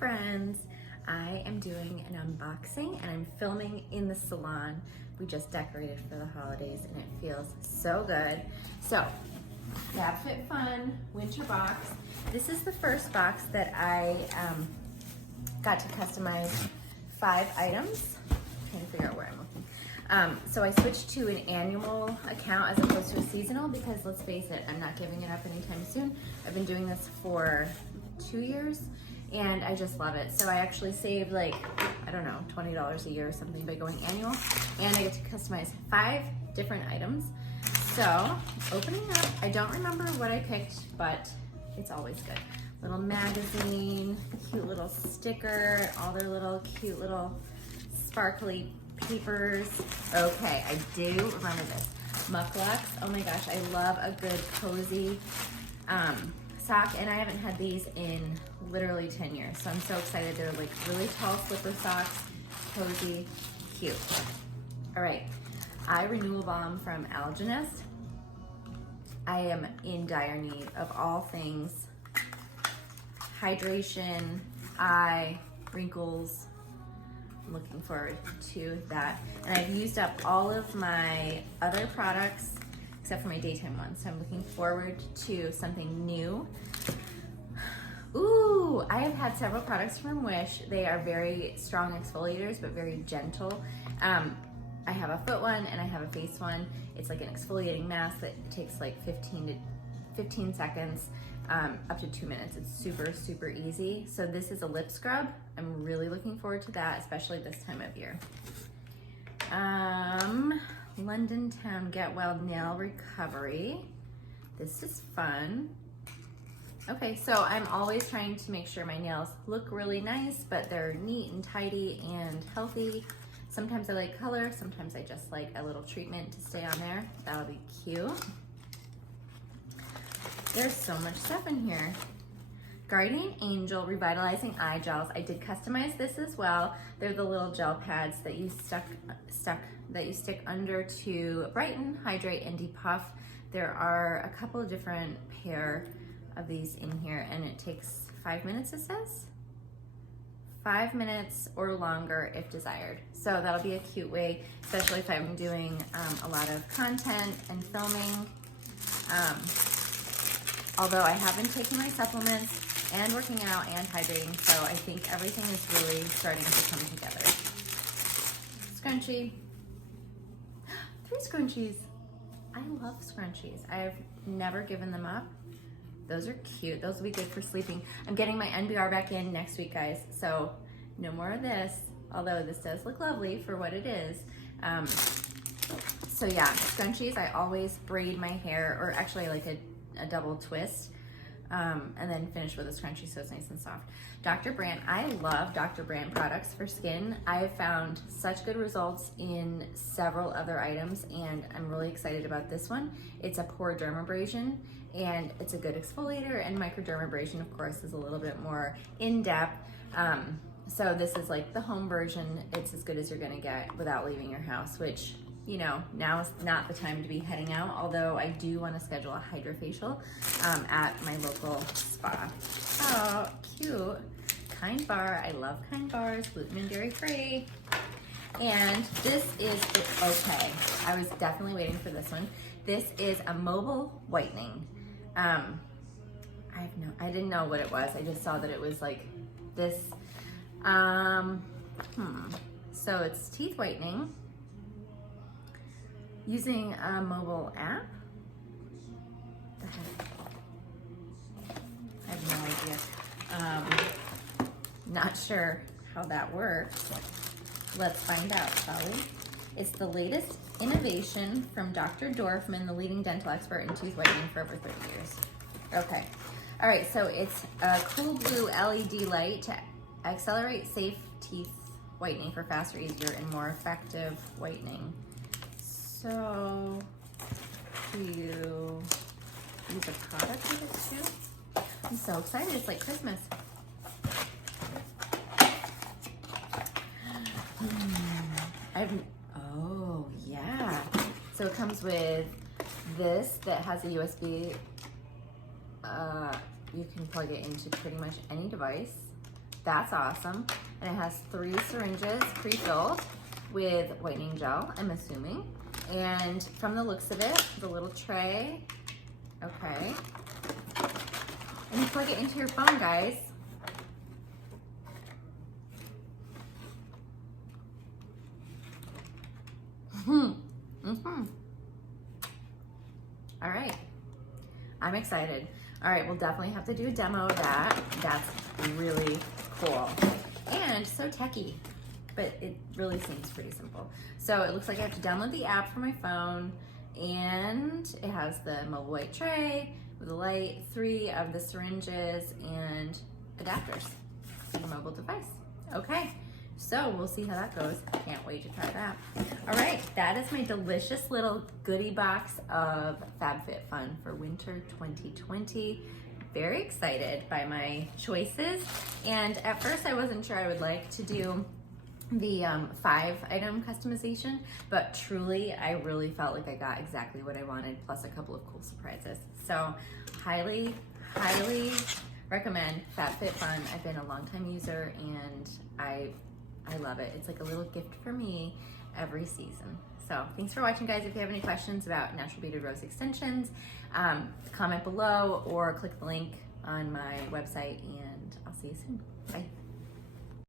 friends. I am doing an unboxing and I'm filming in the salon. We just decorated for the holidays and it feels so good. So, Fab Fit Fun winter box. This is the first box that I got to customize 5 items. I'm trying to figure out where I'm looking. So I switched to an annual account as opposed to a seasonal because let's face it, I'm not giving it up anytime soon. I've been doing this for 2 years and I just love it. So I actually saved like, I don't know, $20 a year or something by going annual, and I get to customize 5 different items. So opening up, I don't remember what I picked, but it's always good. Little magazine, cute little sticker, all their little cute little sparkly papers. Okay, I do remember this. Mucklucks. Oh my gosh, I love a good cozy sock, and I haven't had these in literally 10 years. So I'm so excited. They're like really tall slipper socks, cozy, cute. All right, eye renewal balm from Algenist. I am in dire need of all things hydration, eye, wrinkles. I'm looking forward to that. And I've used up all of my other products except for my daytime ones. So I'm looking forward to something new. Ooh, I have had several products from Wish. They are very strong exfoliators, but very gentle. I have a foot one and I have a face one. It's like an exfoliating mask that takes like 15 seconds, up to 2 minutes. It's super, super easy. So this is a lip scrub. I'm really looking forward to that, especially this time of year. London Town Get Well Nail Recovery. This is fun. Okay, so I'm always trying to make sure my nails look really nice, but they're neat and tidy and healthy. Sometimes I like color, sometimes I just like a little treatment to stay on there. That'll be cute. There's so much stuff in here. Guardian Angel Revitalizing Eye Gels. I did customize this as well. They're the little gel pads that you stick under to brighten, hydrate, and depuff. There are a couple of different pair of these in here, and it takes 5 minutes, it says. 5 minutes or longer if desired. So that'll be a cute way, especially if I'm doing a lot of content and filming. Although I have been taking my supplements and working out and hydrating, so I think everything is really starting to come together. Scrunchie. 3 scrunchies. I love scrunchies. I've never given them up. Those are cute. Those will be good for sleeping. I'm getting my NBR back in next week, guys, so no more of this, although this does look lovely for what it is. So yeah, scrunchies, I always braid my hair, or actually like a double twist, and then finish with a scrunchie so it's nice and soft. Dr. Brandt, I love Dr. Brandt products for skin. I have found such good results in several other items, and I'm really excited about this one. It's a pore dermabrasion, and it's a good exfoliator, and microdermabrasion, of course, is a little bit more in-depth. So this is like the home version. It's as good as you're gonna get without leaving your house, which, you know, now is not the time to be heading out, although I do want to schedule a hydrofacial at my local spa. Oh, cute. Kind Bar. I love Kind Bars, gluten and dairy free. And this is, okay, I was definitely waiting for this one. This is a mobile whitening. I didn't know what it was. I just saw that it was like this. So it's teeth whitening using a mobile app. The heck? I have no idea. Not sure how that works. Let's find out, shall we? It's the latest innovation from Dr. Dorfman, the leading dental expert in teeth whitening for over 30 years. Okay. All right, so it's a cool blue LED light to accelerate safe teeth whitening for faster, easier, and more effective whitening. So, do you use a product with it too? I'm so excited, it's like Christmas. Oh yeah. So it comes with this that has a USB. You can plug it into pretty much any device. that's awesome. And it has 3 syringes pre-filled with whitening gel, I'm assuming. And from the looks of it, the little tray, okay. And you plug it into your phone, guys. All right, I'm excited. All right, we'll definitely have to do a demo of that. That's really cool and so techy, but it really seems pretty simple. So it looks like I have to download the app for my phone, and it has the mobile white tray with a light, 3 of the syringes, and adapters for your mobile device. Okay, so we'll see how that goes. Can't wait to try that. All right, that is my delicious little goodie box of Fab Fit Fun for winter 2020. Very excited by my choices. And at first I wasn't sure I would like to do the 5-item customization, but truly I really felt like I got exactly what I wanted, plus a couple of cool surprises. So highly recommend Fab Fit Fun. I've been a longtime user and I love it. It's like a little gift for me every season. So thanks for watching, guys. If you have any questions about natural beaded rose extensions, comment below or click the link on my website, and I'll see you soon. Bye.